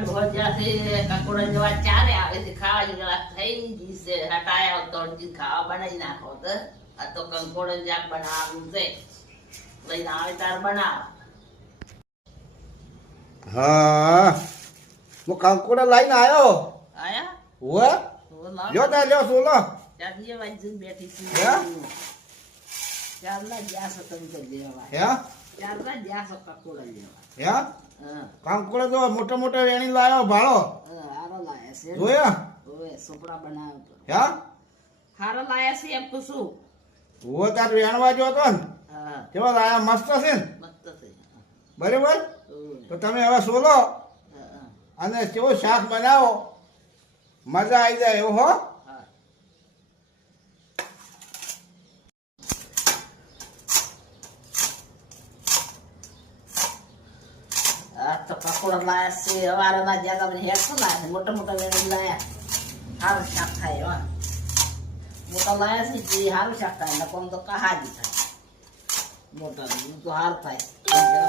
ઢોજાથી કકોડા જેવા ચારે આવે છે ખાવા જેવા થઈ ગઈ છે. હટાયા તો ખાવા બનાવી નાખો તો. આ તો કંકોડો જાક બનાવવાનું છે. લઈને આવે તાર બનાવ. હા. હું કંકોડા લઈને આવ્યો. આયા? લાવ. લ્યો તા લ્યો સોલો ત્યાંથી એ બેઠી છું. ચારના લેવા ચારના લેવા હા? કંકોડા તો મોટો મોટો વેણી ભાળો. લાયા છે. જોયા? સોપડા બનાવ્યો તો. હે હારો લાયા છે એમ કુસુ ઓ તાર વેણવા જો તો ને. હા. કેવા લાયા? મસ્ત છે ને? મસ્ત છે. બરાબર? તો તમે હવે સોલો. અને કેવો શાક બનાવો? મજા આવી જાય એવો હો હા. આ તો પકોડા લાયા છે અવારના જ્યાં તમે હેઠ લાયા છે. મોટા મોટા વેણી લાયા સારું શાક થાય એવા મોટા લાયા છે, જે સારું શાક થાય નકોમ તો કહાજી થાય. મોટા તો હાર થાય.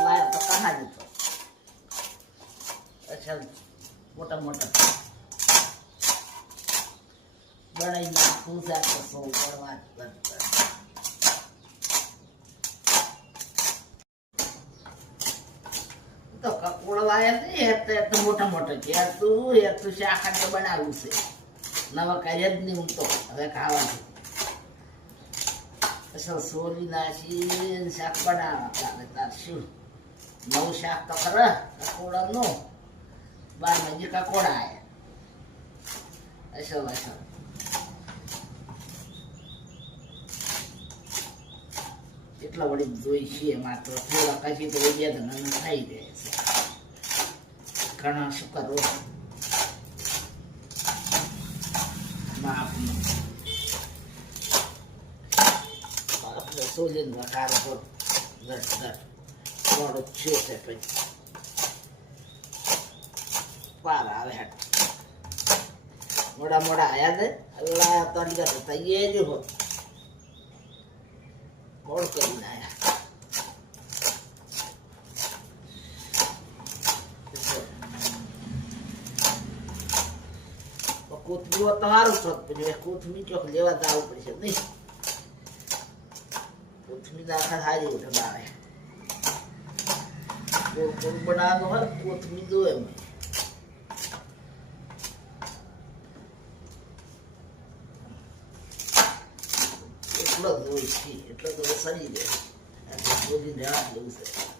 લાયા તો કહાજી થાય. અચ્છા, મોટા મોટા. બનાવી નાખું શાક તો સૌ જ પડશે. તો લાયા છે એ તો- એ તો મોટા મોટા છે એ તું એ તું જ તો બનાવ્યું છે. નવા કાર્ય જ નહીં હું તો હવે ખાવાનું. અસલ સોલી નાખી શાક બનાવવા તારે તાર શું? નવું શાક તો ખરે કકોડાનું બાર મજી કકોડા અસલ અસલ એટલા વળી જોઈ છીએ માત્ર. થોડા કશી તો બે ધણા થઈ જાય છે. ઘણા શું કરો? માપનું આપણે સોજીને વઘાર પર ઘટ ગટ થોડું છે તે પછી પાર આવે હેઠ મોડા મોડા આયા છે હવે લાયા તો લીધા તૈયાર હોત. મોડ કરીને આયા કોથમીર તો સારું છે, પણ હવે કોથમીર ચોક લેવા જવું પડશે, નહીં? કોથમીર નાખા સારી ઉઠે બારે. ગોળ ગોળ બનાવવાનું હોય કોથમીર દો એમ. એટલો જ હોય છે એટલો તો સરી જાય આ તો શોધીને રાખ લેવું છે.